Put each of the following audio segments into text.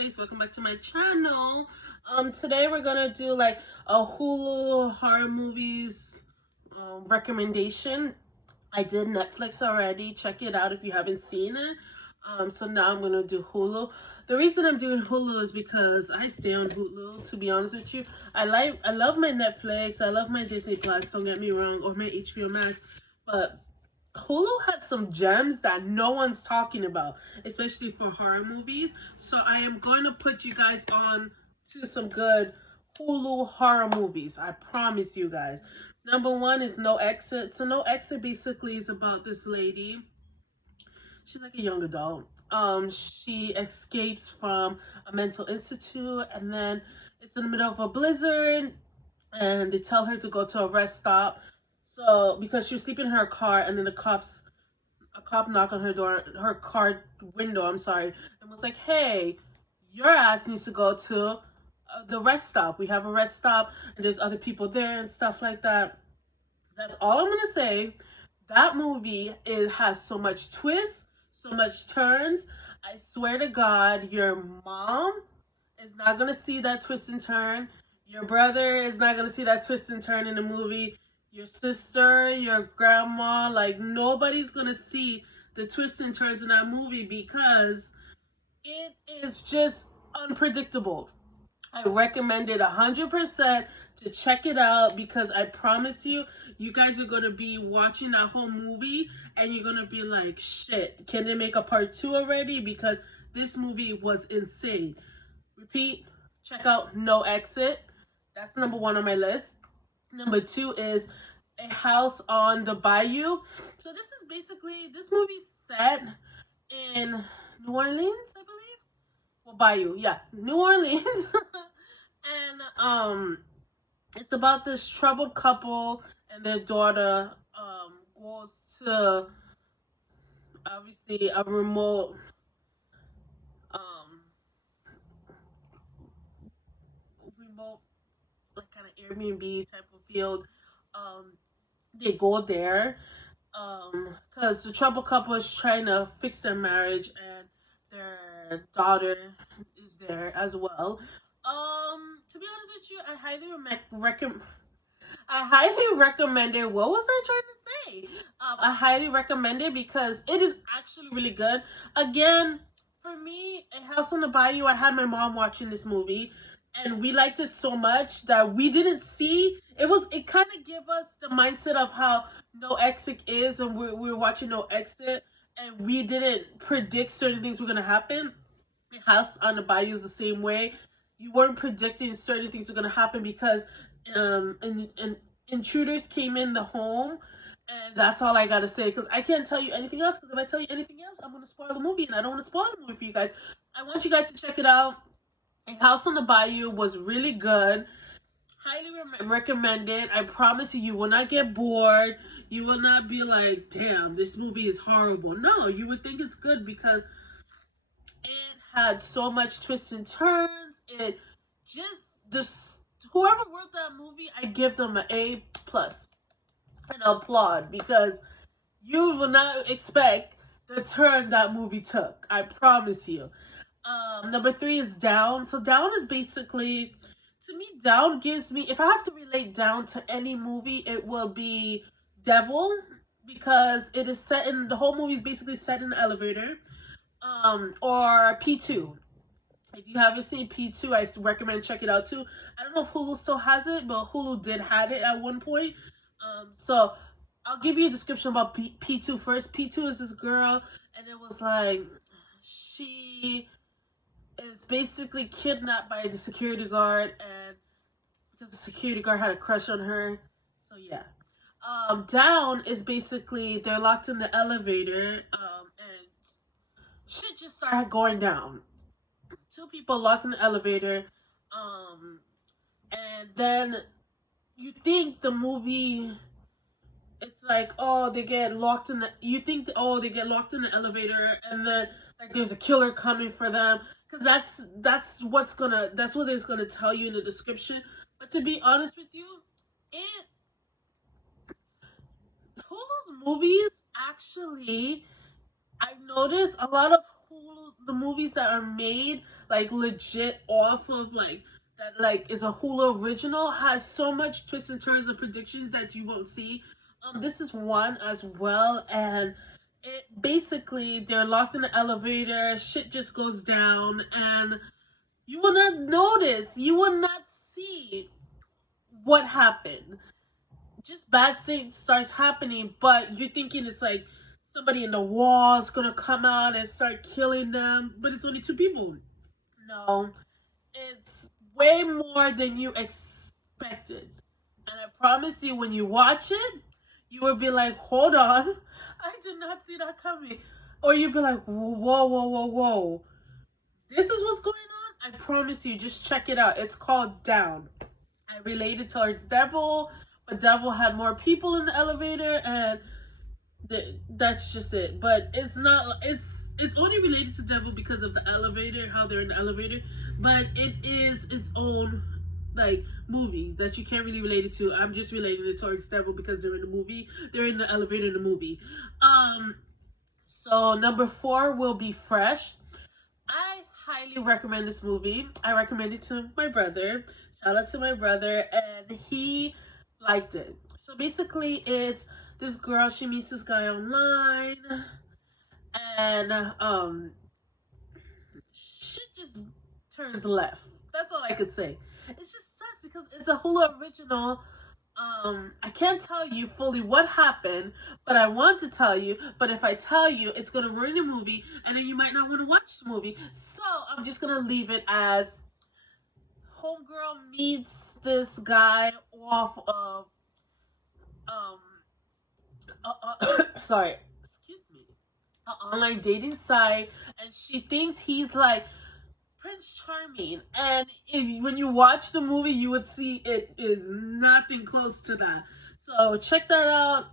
face. Welcome back to my channel. Today we're gonna do like a Hulu horror movies recommendation. I did Netflix already. Check it out if you haven't seen it. So now I'm gonna do Hulu. The reason I'm doing Hulu is because I stay on Hulu, to be honest with you. I love my Netflix, I love my Disney Plus, don't get me wrong, or my HBO Max, but Hulu has some gems that no one's talking about, especially for horror movies. So I am going to put you guys on to some good Hulu horror movies. I promise you guys. Number one is No Exit. So No Exit basically is about this lady. She's like a young adult. She escapes from a mental institute, and then it's in the middle of a blizzard, and they tell her to go to a rest stop. So because she was sleeping in her car, and then a cop knocked on her car window, I'm sorry, and was like, "Hey, your ass needs to go to the rest stop. We have a rest stop, and there's other people there and stuff like that." That's all I'm gonna say. That movie has so much twists, so much turns. I swear to God, your mom is not gonna see that twist and turn. Your brother is not gonna see that twist and turn in the movie. Your sister, your grandma, like nobody's gonna see the twists and turns in that movie because it is just unpredictable. I recommend it 100% to check it out because I promise you, you guys are going to be watching that whole movie and you're going to be like, shit, can they make a part 2 already? Because this movie was insane. Repeat, check out No Exit. That's number 1 on my list. Number 2 is A House on the Bayou. So this is basically, this movie's set in New Orleans, I believe. Well, Bayou, yeah, New Orleans. And it's about this troubled couple and their daughter goes to obviously a remote like kind of Airbnb type of field. They go there because the troubled couple is trying to fix their marriage and their daughter is there as well. To be honest with you, I highly recommend it. What was I trying to say? I highly recommend it because it is actually really good. Again, for me, A House on the Bayou, I had my mom watching this movie, and we liked it so much that we didn't see. It kind of gave us the mindset of how No Exit is, and we're watching No Exit, and we didn't predict certain things were gonna happen. A House on the Bayou is the same way. You weren't predicting certain things were gonna happen because and intruders came in the home, and that's all I gotta say because I can't tell you anything else because if I tell you anything else I'm gonna spoil the movie and I don't want to spoil the movie for you guys. I want you guys to check it out. A House on the Bayou was really good. Highly recommend it. I promise you, you will not get bored. You will not be like, damn, this movie is horrible. No, you would think it's good because it had so much twists and turns. It just whoever wrote that movie, I give them an A plus and applaud because you will not expect the turn that movie took. I promise you. Number 3 is Down. So Down is basically, to me, Down gives me, if I have to relate Down to any movie, it will be Devil because it is set in, the whole movie is basically set in an elevator. Or P2. If you haven't seen P2, I recommend check it out too. I don't know if Hulu still has it, but Hulu did have it at one point. So I'll give you a description about P2 first. P2 is this girl, and it was like she is basically kidnapped by the security guard, and because the security guard had a crush on her. So yeah. Down is basically they're locked in the elevator, and shit just started going down. 2 people locked in the elevator, and then you think the movie, it's like, oh, they get locked in the, you think, oh, they get locked in the elevator, and then like there's a killer coming for them, because that's what it's gonna tell you in the description. But to be honest with you, Hulu's movies actually, I've noticed a lot of Hulu, the movies that are made like legit off of like that like is a Hulu original has so much twists and turns and predictions that you won't see. This is one as well, and it basically they're locked in the elevator, shit just goes down, and you will not notice, you will not see what happened. Just bad things starts happening, but you're thinking it's like somebody in the wall is gonna come out and start killing them, but it's only two people. No, it's way more than you expected. And I promise you, when you watch it, you will be like, hold on, I did not see that coming. Or you'll be like, whoa, whoa, whoa, whoa. This is what's going on? I promise you, just check it out. It's called Down. I related towards Devil, but Devil had more people in the elevator, and that's just it. But it's not. It's only related to Devil because of the elevator, how they're in the elevator. But it is its own like movie that you can't really relate it to. I'm just relating it towards Devil because they're in the movie. They're in the elevator in the movie. So number 4 will be Fresh. I highly recommend this movie. I recommend it to my brother. Shout out to my brother, and he liked it. So basically, it's this girl. She meets this guy online, and shit just turns left. That's all I could say. It just sucks because it's a Hulu original. I can't tell you fully what happened, but I want to tell you. But if I tell you, it's gonna ruin the movie, and then you might not want to watch the movie. So I'm just gonna leave it as homegirl meets this guy off of sorry, excuse me, an online dating site, and she thinks he's like Prince Charming, and if when you watch the movie, you would see it is nothing close to that. So check that out.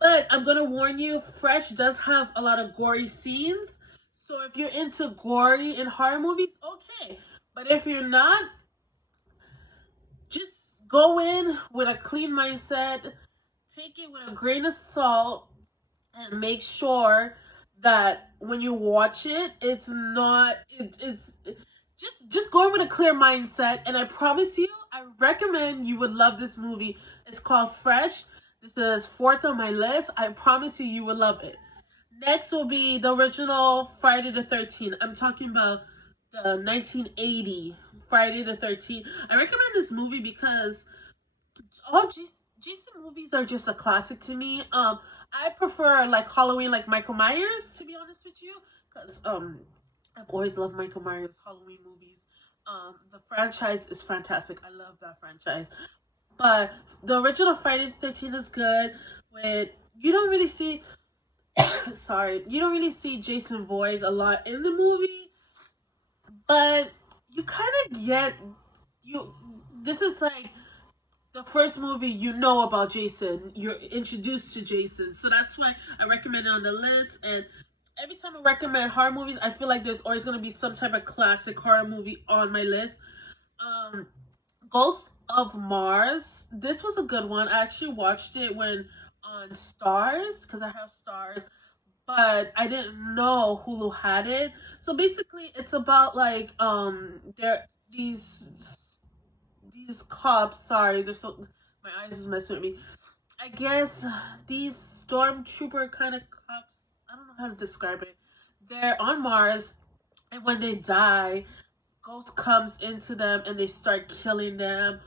But I'm gonna warn you, Fresh does have a lot of gory scenes. So if you're into gory and horror movies, okay. But if you're not, just go in with a clean mindset. Take it with a grain of salt, and make sure that when you watch it, it's not it's just going with a clear mindset. And I promise you, I recommend you would love this movie. It's called Fresh. This is 4th on my list. I promise you, you will love it. Next will be the original Friday the 13th. I'm talking about the 1980 Friday the 13th. I recommend this movie because all Jason movies are just a classic to me. I prefer like Halloween, like Michael Myers, to be honest with you, because I've always loved Michael Myers Halloween movies. The franchise is fantastic. I love that franchise. But the original Friday the 13th is good. With you don't really see, sorry, you don't really see Jason Voorhees a lot in the movie, but you kind of get you. This is like the first movie you know about Jason. You're introduced to Jason. So that's why I recommend it on the list. And every time I recommend horror movies, I feel like there's always going to be some type of classic horror movie on my list. Um, Ghost of Mars. This was a good one. I actually watched it when on Stars because I have Stars. But I didn't know Hulu had it. So basically, it's about like there these cops. Sorry, they're so my eyes was messing with me. I guess these stormtrooper kind of cops. I don't know how to describe it. They're on Mars, and when they die, Ghost comes into them and they start killing them.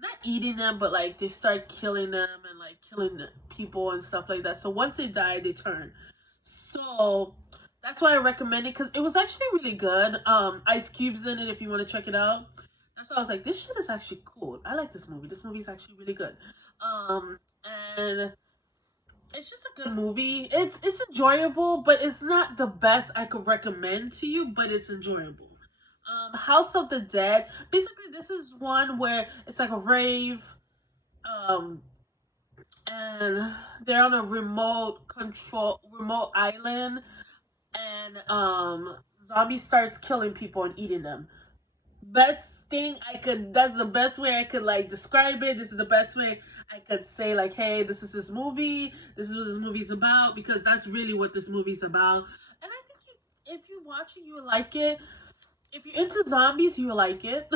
Not eating them, but like they start killing them and like killing people and stuff like that. So once they die, they turn. So that's why I recommend it because it was actually really good. Ice Cube's in it if you want to check it out. That's why I was like, this shit is actually cool. I like this movie. This movie is actually really good. And it's just a good movie. It's enjoyable, but it's not the best I could recommend to you, but it's enjoyable. House of the Dead. Basically, this is one where it's like a rave. Um, and they're on a remote island, and zombie starts killing people and eating them. Best thing I could, that's the best way I could like describe it. This is the best way I could say like, hey, this is this movie, this is what this movie's about, because that's really what this movie's about. And I think If you watch it, you will like it. If you're into zombies, you'll like it.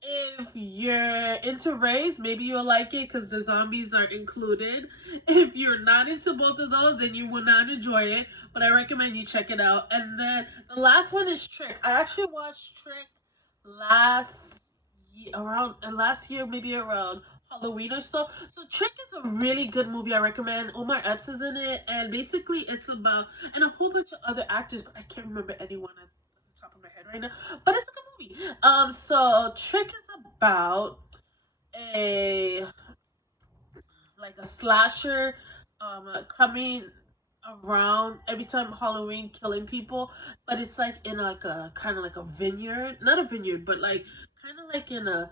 If you're into race, maybe you'll like it because the zombies are included. If you're not into both of those, then you will not enjoy it. But I recommend you check it out. And then the last one is Trick. I actually watched Trick last last year, maybe around Halloween or so. So Trick is a really good movie. I recommend. Omar Epps is in it, and basically it's about and a whole bunch of other actors, but I can't remember anyone at the top of my head right now. But it's a good movie. So Trick is about a a slasher, coming around every time Halloween, killing people, but it's like in like a kind of like a vineyard, not a vineyard, but like kind of like in uh,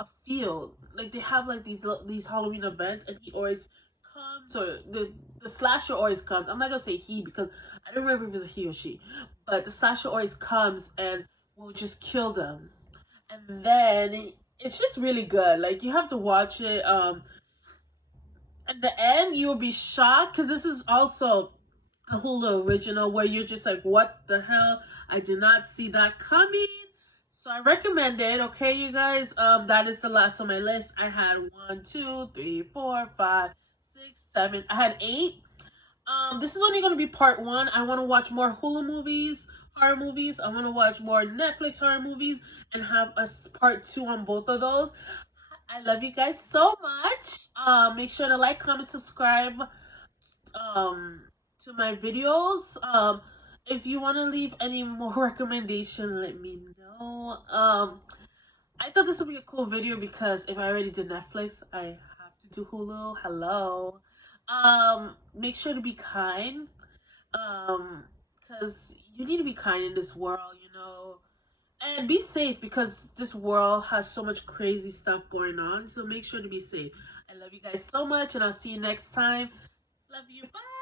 a field. Like they have like these Halloween events, and he always comes, or the slasher always comes. I'm not gonna say he because I don't remember if it was a he or she, but the slasher always comes and will just kill them, and then it's just really good. Like you have to watch it. At the end, you will be shocked because this is also a Hulu original where you're just like, what the hell? I did not see that coming. So I recommend it. Okay, you guys. That is the last on my list. I had one, two, three, four, five, six, seven. I had eight. This is only gonna be part one. I want to watch more Hulu movies, horror movies. I want to watch more Netflix horror movies and have a part two on both of those. I love you guys so much. Make sure to like, comment, subscribe um to my videos. If you want to leave any more recommendation, let me know. I thought this would be a cool video because if I already did Netflix, I have to do Hulu. Hello. Make sure to be kind. Because you need to be kind in this world, you know. And be safe because this world has so much crazy stuff going on. So make sure to be safe. I love you guys so much, and I'll see you next time. Love you. Bye.